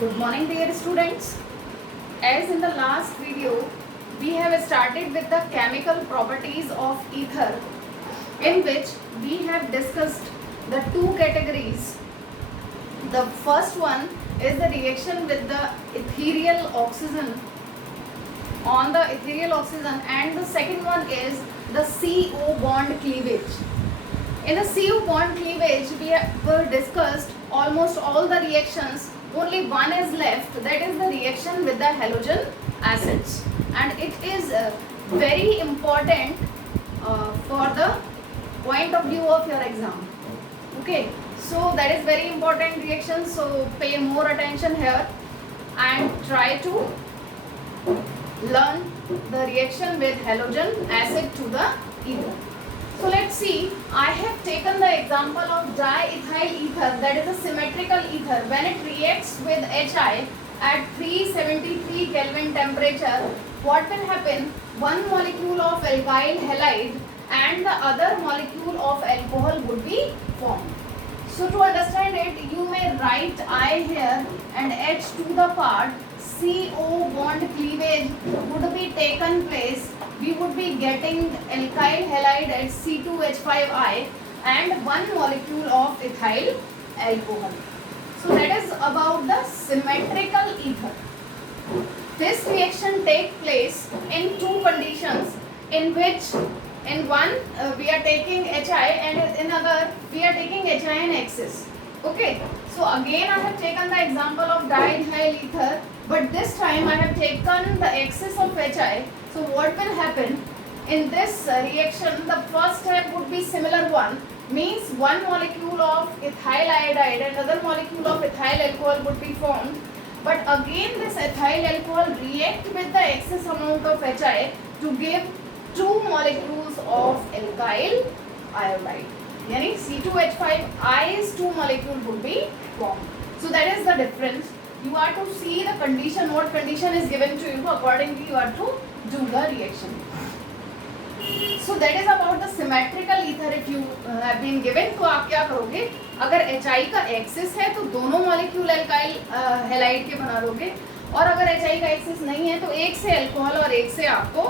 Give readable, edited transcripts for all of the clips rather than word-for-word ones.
Good morning dear students. As in the last video, we have started with the chemical properties of ether, in which we have discussed the two categories. The first one is the reaction with the ethereal oxygen on the ethereal oxygen, and the second one is the CO bond cleavage. In the CO bond cleavage, we have discussed almost all the reactions. Only one is left, that is the reaction with the halogen acids, and it is very important for the point of view of your exam. Okay, so that is very important reaction, so pay more attention here and try to learn the reaction with halogen acid to the ether. So let's see, I have taken the example of diethyl ether, that is a symmetrical ether. When it reacts with HI at 373 Kelvin temperature, what will happen? One molecule of alkyl halide and the other molecule of alcohol would be formed. So to understand it, you may write I here and H to the part. CO bond cleavage would be taken place. We would be getting alkyl halide at C2H5I and one molecule of ethyl alcohol. So that is about the symmetrical ether. This reaction takes place in two conditions, in which in one we are taking HI and in other we are taking HI in excess. Okay, so again I have taken the example of diethyl ether, but this time I have taken the excess of HI. So what will happen in this reaction? The first step would be similar one, means one molecule of ethyl iodide and another molecule of ethyl alcohol would be formed. But again this ethyl alcohol react with the excess amount of HI to give two molecules of alkyl iodide. Yani C2H5I's two molecule would be formed. So that is the difference. You are to see the condition, what condition is given to you, accordingly you are to do the reaction. So that is about the symmetrical ether. If you have been given, तो आप क्या करोगे? अगर HI का access है तो दोनों molecule alkyl halide के बना दोगे, और अगर HI का एक्सेस नहीं है तो एक से अल्कोहल और एक से आपको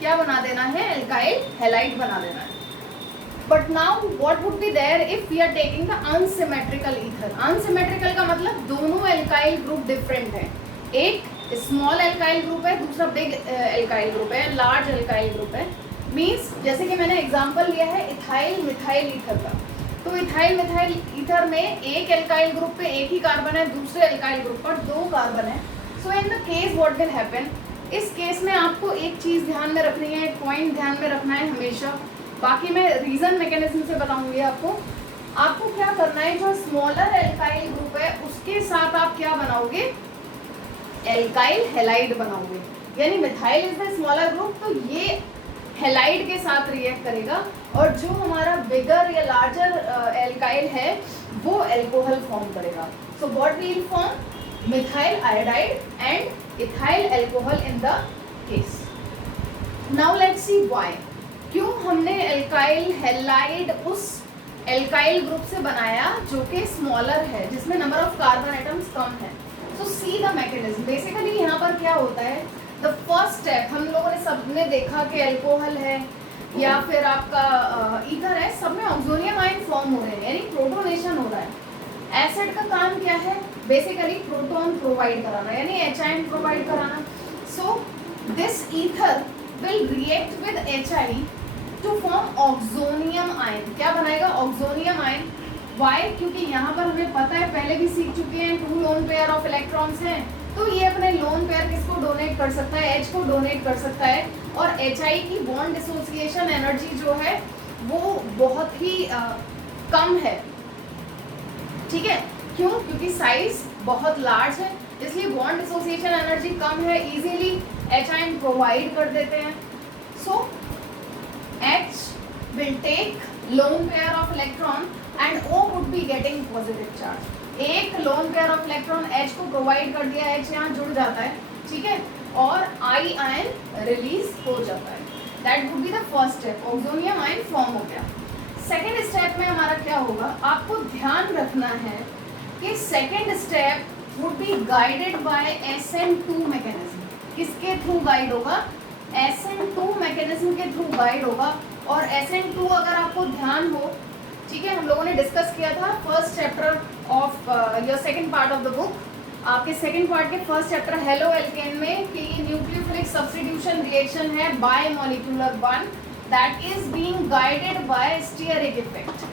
क्या बना देना है? अल्काइल हैलाइड बना देना है. But now what would be there if we are taking the unsymmetrical ether? Unsymmetrical का मतलब दोनों alkyl group different है. एक small alkyl group है, दूसरा big alkyl group है, large alkyl group है. Means जैसे कि मैंने example लिया है ethyl methyl ether का, तो ethyl methyl ether में एक alkyl group पे एक ही कार्बन है, दूसरे alkyl group पर दो कार्बन है. So in the case what will happen? इस केस में आपको एक चीज़ ध्यान में रखनी है, एक पॉइंट ध्यान में रखना है हमेशा. बाकी मैं रीजन मैकेनिज्म से बताऊंगी आपको क्या करना है. जो स्मॉलर एल्काइल ग्रुप है उसके साथ आप क्या बनाओगे? एल्काइल हैलाइड बनाओगे. यानी methyl is the smaller group, तो ये हैलाइड के साथ रिएक्ट करेगा, और जो हमारा बिगर या लार्जर एल्काइल है वो एल्कोहल फॉर्म करेगा. सो what will form? Methyl iodide and ethyl alcohol in the case. Now let's see why. क्यों हमने एल्काइल हैलाइड उस एल्काइल ग्रुप से बनाया जो कि स्मॉलर है, जिसमें number of carbon atoms come है. सो सी द मैकेनिज्म. बेसिकली यहाँ पर क्या होता है? द फर्स्ट स्टेप हम लोगों ने सबने देखा कि अल्कोहल है या फिर आपका ईथर है, सब में ऑक्सोनियम आयन फॉर्म हो रहे हैं, यानी प्रोटोनेशन हो रहा है. एसिड का काम क्या है? बेसिकली प्रोटॉन प्रोवाइड कराना, यानी HI प्रोवाइड कराना. So this ether will react with HI to form oxonium ion. क्या बनाएगा? oxonium ion. Why? क्योंकि यहाँ पर हमें पता है, पहले भी सीख चुके हैं, 2 लोन पेयर ऑफ इलेक्ट्रॉन्स हैं, तो ये अपने लोन पेयर किसको डोनेट कर सकता है? H को डोनेट कर सकता है. और HI की बॉन्ड डिसोसिएशन एनर्जी जो है वो बहुत ही कम है. ठीक है, क्यों? क्योंकि साइज बहुत लार्ज है, इसलिए बॉन्ड डिसोसिएशन एनर्जी कम है, इजीली HI प्रोवाइड कर देते हैं. सो H will take lone pair of electron and O would be getting positive charge. एक lone pair of electron H को प्रोवाइड कर दिया, H यहाँ जुड़ जाता है, ठीक है, और I आयन रिलीज हो जाता है. That would be the first step. Oxonium ion form हो गया. सेकेंड स्टेप में हमारा क्या होगा? आपको ध्यान रखना है कि second step would be guided by SN2 mechanism. किसके थ्रू गाइड होगा? SN2 मैकेनिज्म के थ्रू गाइड होगा. और SN2 अगर आपको ध्यान हो, ठीक है, हम लोगों ने डिस्कस किया था first chapter of your second part of the book. आपके सेकंड पार्ट के फर्स्ट चैप्टर हेलो एल्केन में कि ये न्यूक्लियोफिलिक सब्स्टिट्यूशन रिएक्शन है bye molecular bond that is being guided bye stearic effect.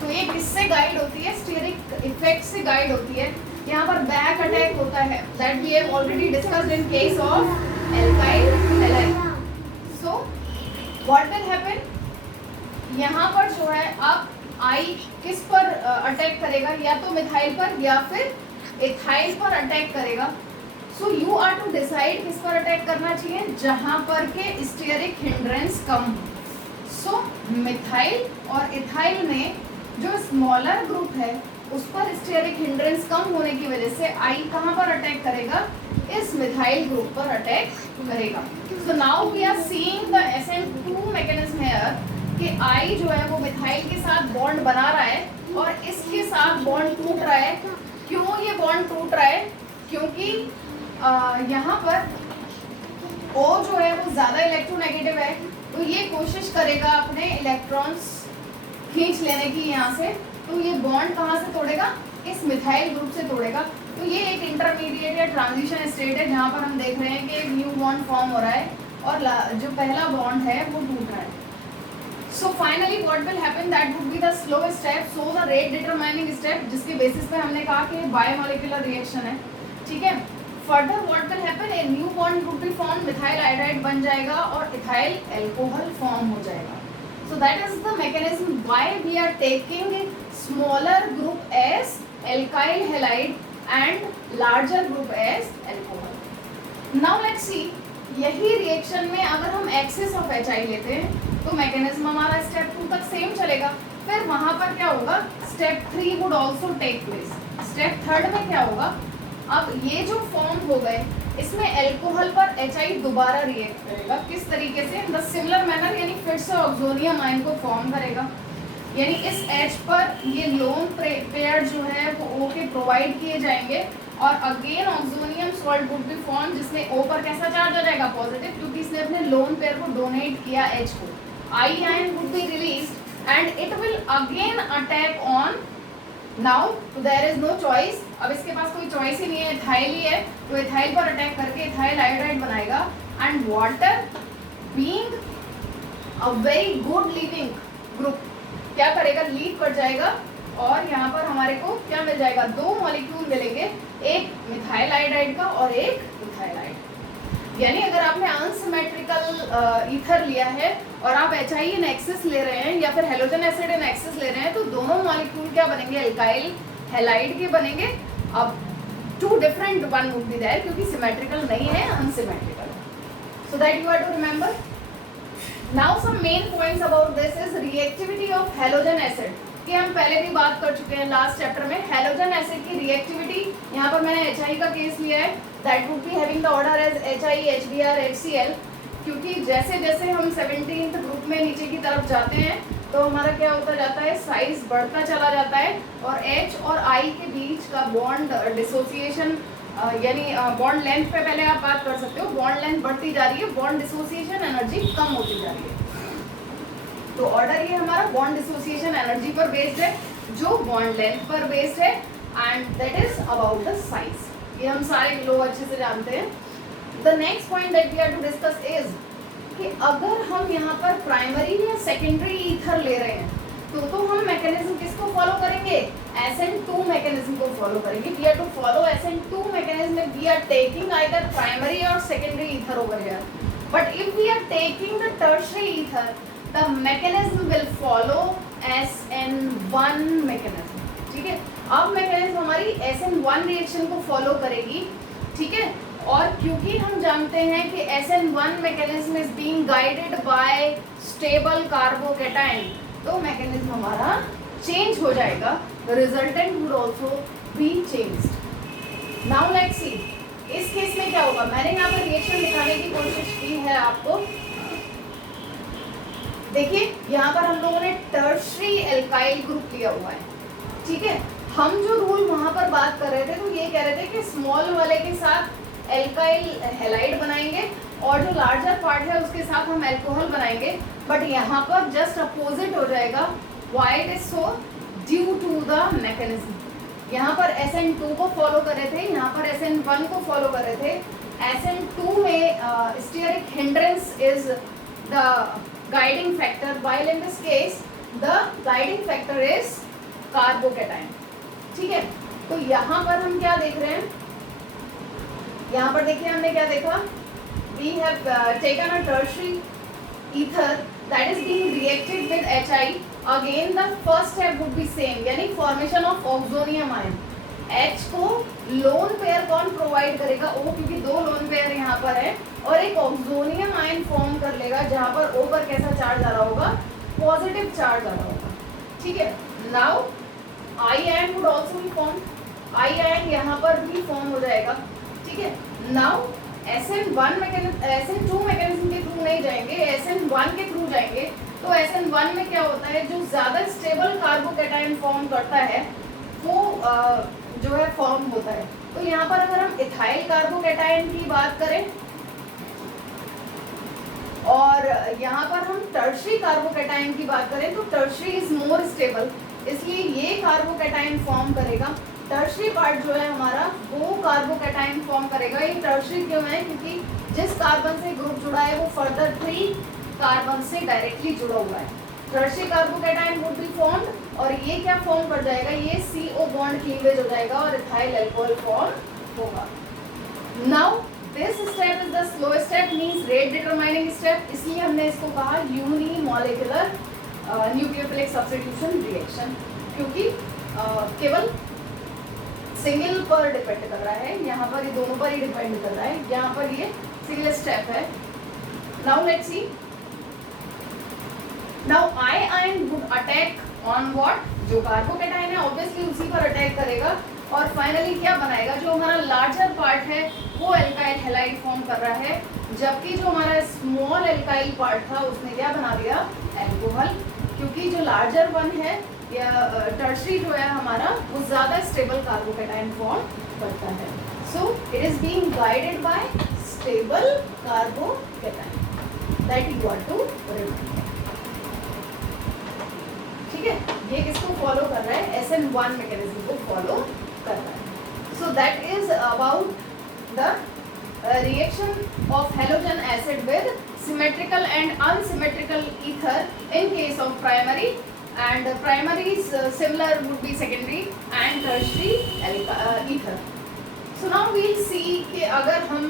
तो ये किससे गाइड होती है? स्टीयरिक इफेक्ट से गाइड होती है. यहाँ पर बैक अटैक होता है that we have already discussed in case of alkyl halide. So what will happen? यहाँ पर जो है अब आई किस पर अटैक करेगा? या तो मिथाइल पर या फिर इथाइल पर अटैक करेगा. So you are to decide किस पर अटैक करना चाहिए, जहाँ पर के स्टीयरिक हिंड्रेंस कम हो. सो मिथाइल और इथाइल में जो स्मॉलर ग्रुप है उस पर स्टीयरिक हिंड्रेंस कम होने की वजह से आई कहाँ पर अटैक करेगा? इस मिथाइल ग्रुप पर अटैक करेगा. So now we are seeing the SN2 mechanism here कि आई जो है वो मिथाइल के साथ बॉन्ड बना रहा है और इसके साथ बॉन्ड टूट रहा है. क्यों ये बॉन्ड टूट रहा है? क्योंकि यहाँ पर O जो है वो ज़्यादा इलेक्ट्रोनेगेटिव है, तो ये कोशिश करेगा अपने इलेक्ट्रॉन्स खींच लेने की यहाँ से. तो ये बॉन्ड कहाँ से तोड़ेगा? इस मिथाइल ग्रुप से तोड़ेगा. तो ये एक इंटरमीडिएट या ट्रांजिशन स्टेट है जहाँ पर हम देख रहे हैं कि एक न्यू बॉन्ड फॉर्म हो रहा है और जो पहला बॉन्ड है वो टूट रहा है. So finally what will happen? That would be the slow step. So the rate determining step, जिसके बेसिस पे हमने कहा कि बायोमोलिकुलर रिएक्शन है. ठीक है. Further what will happen? A new bond would be form, methyl iodide बन जाएगा और इथाइल अल्कोहल फॉर्म हो जाएगा. So that is the mechanism why we are taking smaller group as alkyl halide and larger group as alcohol. Now let's see, यही reaction में अगर हम access of HI लेते हैं तो मैकेनिज्म हमारा स्टेप 2 तक सेम चलेगा. फिर वहाँ पर क्या होगा? Step 3 would also take place. Step 3 में क्या होगा? अब ये जो फॉर्म हो गए इसमें अल्कोहल पर HI दोबारा रिएक्ट करेगा. किस तरीके से? द सिमिलर मैनर, यानी फिर से ऑक्सोनियम आयन को फॉर्म करेगा. यानी इस H पर ये लोन पेयर जो है वो O के प्रोवाइड किए जाएंगे और again oxonium salt would be form जिसमें O पर कैसा चार्ज आ जाएगा? पॉजिटिव, क्योंकि इसने अपने लोन पेयर को डोनेट किया H को. I ion would be released and it will again attack on. Now there is no choice. अब इसके पास कोई चॉइस ही नहीं है, इथाइल ही है, तो इथाइल पर अटैक करके इथाइल आयोडाइड बनाएगा. And water being a very good leaving group क्या करेगा? लीव कर जाएगा और यहाँ पर हमारे को क्या मिल जाएगा? 2 मॉलिक्यूल मिलेंगे, एक मिथाइल आयोडाइड का और एक इथाइल आयोडाइड. यानी अगर आपने अनसिमेट्रिकल ईथर लिया है और आप HI इन एक्सेस ले रहे हैं या फिर हेलोजन एसिड इन एक्सेस ले रहे हैं तो दोनों मॉलिक्यूल क्या बनेंगे? अल्काइल हैलाइड के बनेंगे. अब 2 different one would be there क्योंकि सिमेट्रिकल नहीं है, unsymmetrical. So that you are to remember. Now some main points about this is reactivity of halogen acid की हम पहले भी बात कर चुके हैं लास्ट चैप्टर में. हेलोजन एसिड की रिएक्टिविटी, यहाँ पर मैंने HI का केस लिया है, that would be having the order as HI, HBr, HCl. क्योंकि जैसे जैसे हम 17th ग्रुप में नीचे की तरफ जाते हैं तो हमारा क्या होता जाता है? साइज बढ़ता चला जाता है और H और I के बीच का बॉन्ड डिसोसिएशन, यानी बॉन्ड लेंथ पे पहले आप बात कर सकते हो. बॉन्ड लेंथ बढ़ती जा रही है, बॉन्ड डिसोसिएशन एनर्जी कम होती जा रही है. तो ऑर्डर ये हमारा बॉन्ड डिसोसिएशन एनर्जी पर बेस्ड है, जो बॉन्ड लेंथ पर बेस्ड है, and that is about the size. ये हम सारे लोग अच्छे से जानते हैं. The next point that we are to discuss is कि अगर हम यहाँ पर प्राइमरी या सेकेंडरी ईथर ले रहे हैं तो हम मैकेनिज्म किसको फॉलो करेंगे? SN2 मैकेनिज्म को फॉलो करेंगे. We are to follow SN2 mechanism. We are taking either primary और secondary ether over here. But if we are taking the tertiary ether the mechanism will follow SN1 mechanism. ठीक है. अब mechanism हमारी SN1 reaction को follow करेगी. ठीक है. और क्योंकि हम जानते हैं कि SN1 mechanism is being guided by stable carbocation, तो मैकेनिज्म हमारा चेंज हो जाएगा. The resultant would also be changed. Now let's see इस केस में क्या होगा. मैंने यहाँ पर रिएक्शन दिखाने की कोशिश की है आपको. देखिए यहाँ पर हम लोगों ने टर्शियरी एल्काइल ग्रुप लिया हुआ है. ठीक है. हम जो रूल वहाँ पर बात कर रहे थे तो ये कह रहे थे कि स्मॉल वाले के साथ एल्काइल हैलाइड बनाएंगे और जो लार्जर पार्ट है उसके साथ हम एल्कोहल बनाएंगे, बट यहाँ पर जस्ट अपोजिट हो जाएगा। Why it is so? Due to the mechanism. यहाँ पर SN2 को फॉलो कर रहे थे, यहाँ पर SN1 को फॉलो कर रहे थे। SN2 में stearic hindrance is the guiding factor, while in this case the guiding factor is carbocation. ठीक है, तो यहाँ पर हम क्या देख रहे हैं? यहाँ पर देखिए हमने क्या देखा? We have taken a tertiary ether that is being reacted with HI. Again the first step would be same, यानी formation of oxonium ion. H को लोन पेयर कौन प्रोवाइड करेगा? O, क्योंकि दो लोन पेयर यहाँ पर है, और एक ऑक्सोनियम आयन फॉर्म कर लेगा जहाँ पर O पर कैसा चार्ज आ रहा होगा? पॉजिटिव चार्ज आ रहा होगा। ठीक है, now I ion would also be form, I ion यहाँ पर भी फॉर्म हो जाएगा। ठीक है, now SN1 mechanism, SN2 mechanism के थ्रू नहीं जाएंगे, SN1 के थ्रू जाएंगे। तो SN1 में क्या होता है? जो ज़्यादा स्टेबल कार्बोकैटायन फॉर्म करता है वो जो है फॉर्म होता है। तो यहाँ पर अगर हम इथाइल कार्बोकैटायन की बात करें और यहाँ पर हम टर्शरी कार्बोकैटायन की बात करें तो टर्शरी इज मोर स्टेबल, इसलिए ये कार्बोकैटायन फॉर्म करेगा। टर्शरी पार्ट जो है हमारा वो कार्बोकैटायन फॉर्म करेगा। ये टर्शरी क्यों है? क्योंकि जिस कार्बन से ग्रुप जुड़ा है वो फर्दर 3 कार्बन से डायरेक्टली जुड़ा हुआ है। Tertiary carbocation would be formed और ये क्या फॉर्म कर जाएगा? ये CO बॉन्ड क्लीवेज हो जाएगा और इथाइल अल्कोहल फॉर्म होगा। Now this step is the slow step, means rate determining step, इसलिए हमने इसको कहा यूनिमॉलिक्यूलर न्यूक्लियोफिलिक सब्स्टिट्यूशन रिएक्शन, क्योंकि केवल सिंगल पर डिपेंड कर रहा है, यहाँ पर ये दोनों पर ही डिपेंड कर रहा है, यहाँ पर ये सिंगल स्टेप है। Now let's see, now I ion would attack on what? जो कार्बोकैटायन है ऑब्वियसली उसी पर अटैक करेगा और फाइनली क्या बनाएगा? जो हमारा लार्जर पार्ट है वो एल्काइल हैलाइड फॉर्म कर रहा है, जबकि जो हमारा स्मॉल एल्काइल पार्ट था उसने क्या बना दिया? एल्कोहल, क्योंकि जो लार्जर वन है या टर्शरी जो है हमारा वो ज़्यादा स्टेबल कार्बोकैटायन फॉर्म करता है। So it is being guided by stable carbocation that you want to remember. ठीक है, ये किसको फॉलो कर रहा है? SN1 मैकेनिज्म को फॉलो कर रहा है। सो that is about the reaction of halogen acid with symmetrical and unsymmetrical ether in case of primary, and primary is similar would be secondary and tertiary ether. So now we'll see कि अगर हम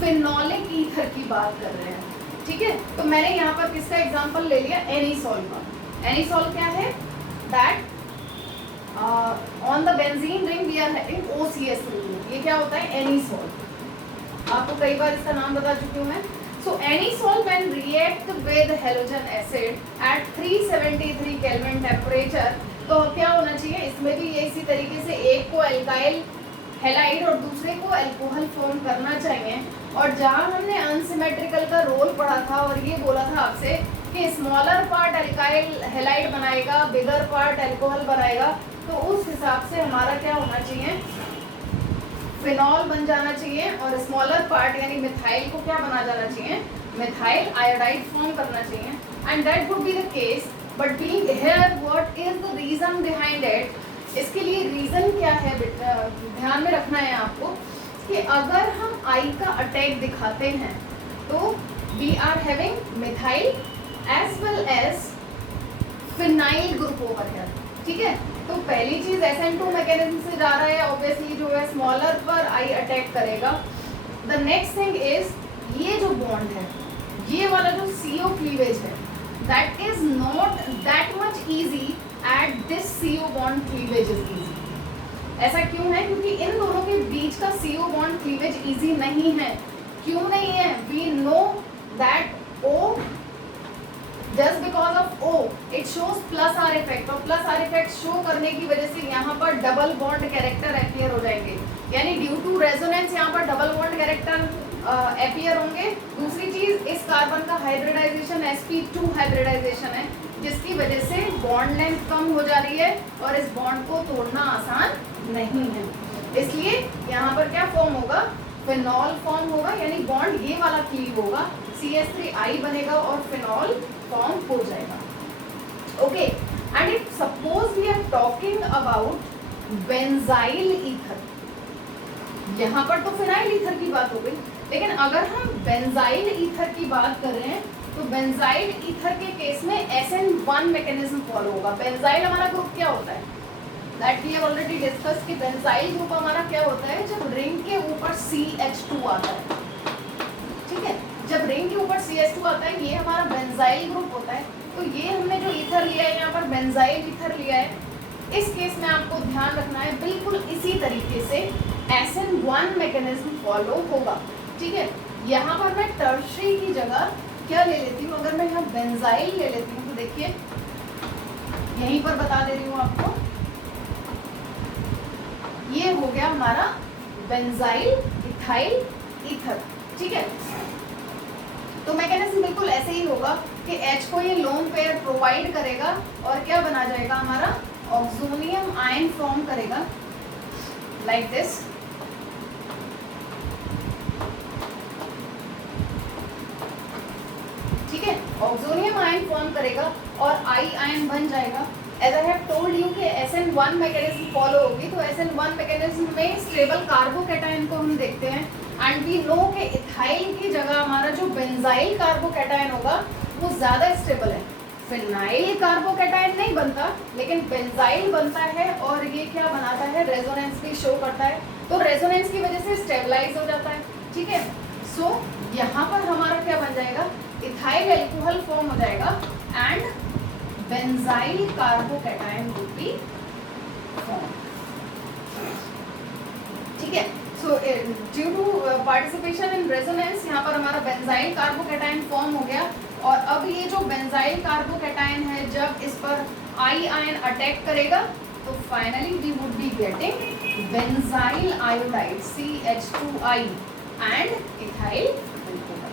phenolic ether की बात कर रहे हैं, ठीक है, तो मैंने यहाँ पर किसका एग्जांपल ले लिया? एनीसॉल का। एनीसॉल क्या है? That on the benzene ring we are having OCS group। ये क्या होता है? एनीसॉल। आपको कई बार इसका नाम बता चुकी हूँ मैं। So anisole when react with halogen acid at 373 kelvin temperature, तो क्या होना चाहिए? इसमें भी ये इसी तरीके से एक को एल्काइल हैलाइड और दूसरे को अल्कोहल फॉर्म करना चाहिए। और जहाँ हमने अनसिमेट्रिकल का रोल पढ़ा था और ये बोला था आपसे कि स्मॉलर पार्ट एल्काइल हैलाइड बनाएगा, बिगर पार्ट अल्कोहल बनाएगा, तो उस हिसाब से हमारा क्या होना चाहिए? फिनॉल बन जाना चाहिए और स्मॉलर पार्ट यानी मिथाइल को क्या बना जाना चाहिए? मिथाइल आयोडाइड फॉर्म करना चाहिए। And that would be the case, but being here what is the reason behind it? इसके लिए रीजन क्या है ध्यान में रखना है आपको कि अगर हम आई का अटैक दिखाते हैं तो we are having methyl as well as phenyl group over here. ठीक है, तो पहली चीज SN2 मैकेनिज्म से जा रहा है, ऑब्वियसली जो है स्मॉलर पर आई अटैक करेगा। द नेक्स्ट थिंग इज ये जो बॉन्ड है, ये वाला जो CO क्लीवेज है, that is not that much easy at this CO bond cleavage is easy. ऐसा क्यों है? क्योंकि इन दोनों के बीच का CO बॉन्ड क्लीवेज इजी नहीं है। क्यों नहीं है? We know that O, just because of O it shows plus R effect, और plus R effect शो करने की वजह से यहाँ पर डबल बॉन्ड कैरेक्टर अपीयर हो जाएंगे, यानी ड्यू टू रेजोनेंस यहाँ पर डबल बॉन्ड कैरेक्टर अपीयर होंगे। दूसरी चीज, इस कार्बन का हाइब्रिडाइजेशन sp2 हाइब्रिडाइजेशन है, जिसकी वजह से बॉन्ड लेंथ कम हो जा रही है और इस बॉन्ड को तोड़ना आसान नहीं है। इसलिए यहाँ पर क्या फॉर्म होगा, फिनॉल फॉर्म होगा, यानी बॉन्ड ये वाला क्लीव होगा, CH3I बनेगा और फिनॉल फॉर्म हो जाएगा। Okay, and if suppose we are talking about benzyl ether, यहाँ पर तो फिनाइल ईथर की बात हो गई, लेकिन अगर हम बेंजाइल ईथर की बात करें तो बेंजाइल ईथर के केस में SN1 मैकेनिज्म फॉलो होगा। बेंजाइल हमारा ग्रुप क्या होता है, that we have already discuss कि बेंजाइल ग्रुप हमारा क्या होता है, जब रिंग के ऊपर CH2 आता है, ठीक है, जब रिंग के ऊपर CH2 आता है ये हमारा बेंजाइल ग्रुप होता है। तो ये हमने जो ईथर लिया है यहाँ पर बेंजाइल ईथर लिया है, इस केस में आपको ध्यान रखना है बिल्कुल इसी तरीके से SN1 मैकेनिज्म फॉलो होगा, ठीक है। यहाँ पर मैं टर्शरी की जगह क्या ले लेती हूँ, अगर मैं यहाँ बेंजाइल ले लेती हूँ तो देखिए यहीं पर बता दे रही हूँ आपको, ये हो गया हमारा बेंजाइल इथाइल ईथर, ठीक है। तो मैकेनिज्म बिल्कुल ऐसे ही होगा कि H को ये लोन पेयर प्रोवाइड करेगा और क्या बना जाएगा हमारा ऑक्सोनियम आयन फॉर्म करेगा लाइक दिस, ठीक है, ऑक्सोनियम आयन फॉर्म करेगा और I आयन बन जाएगा। As I have told you कि SN1 मैकेनिज्म फॉलो होगी, तो SN1 मैकेनिज्म में स्टेबल कार्बोकैटायन को हम देखते हैं एंड वी नो कि इथाइल की जगह हमारा जो बेंजाइल कार्बोकैटायन होगा वो ज़्यादा स्टेबल है। फिनाइल कार्बोकैटायन नहीं बनता लेकिन बेंजाइल बनता है और ये क्या बनाता है, रेजोनेंस भी शो करता है, तो रेजोनेंस की वजह से स्टेबलाइज हो जाता है, ठीक है। सो यहाँ पर हमारा क्या बन जाएगा, इथाइल एल्कोहल फॉर्म हो जाएगा and benzyl carbocation would be form, ठीक है। So due to participation in resonance यहाँ पर हमारा बेंजाइल कार्बोकैटायन फॉर्म हो गया और अब ये जो बेंजाइल कार्बोकैटायन है जब इस पर I आयन अटैक करेगा तो finally we would be getting benzyl iodide CH2I and ethyl alcohol.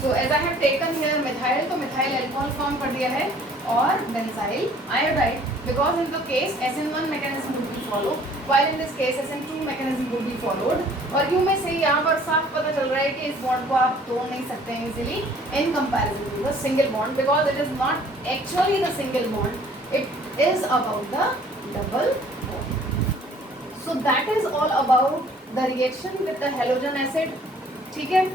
So as I have taken here methyl, तो मिथाइल एल्कोहल फॉर्म कर दिया है और benzyl iodide, because in the case SN1 mechanism would be follow while in this case SN2 mechanism would be followed। और you में से यहाँ पर साफ पता चल रहा है कि इस बॉन्ड को आप तोड़ नहीं सकते हैं easily in comparison to the single bond, because it is not actually the single bond, it is about the double bond. So that is all about the reaction with the halogen acid, ठीक है।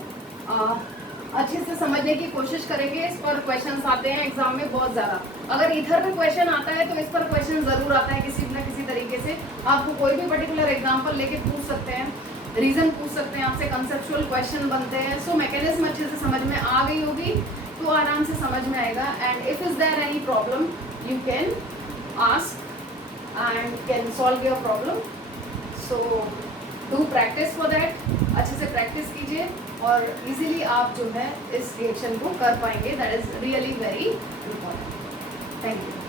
अच्छे से समझने की कोशिश करेंगे, इस पर क्वेश्चंस आते हैं एग्जाम में बहुत ज़्यादा। अगर ईथर पे क्वेश्चन आता है तो इस पर क्वेश्चन ज़रूर आता है किसी न किसी तरीके से, आपको कोई भी पर्टिकुलर एग्जाम्पल लेके पूछ सकते हैं, रीज़न पूछ सकते हैं आपसे, कंसेप्चुअल क्वेश्चन बनते हैं। सो मैकेनिज्म अच्छे से समझ में आ गई होगी तो आराम से समझ में आएगा। And if is there any problem you can ask and can solve your problem. So do practice for that, अच्छे से प्रैक्टिस कीजिए और इजीली आप जो है इस रिएक्शन को कर पाएंगे। That is really very important. Thank you.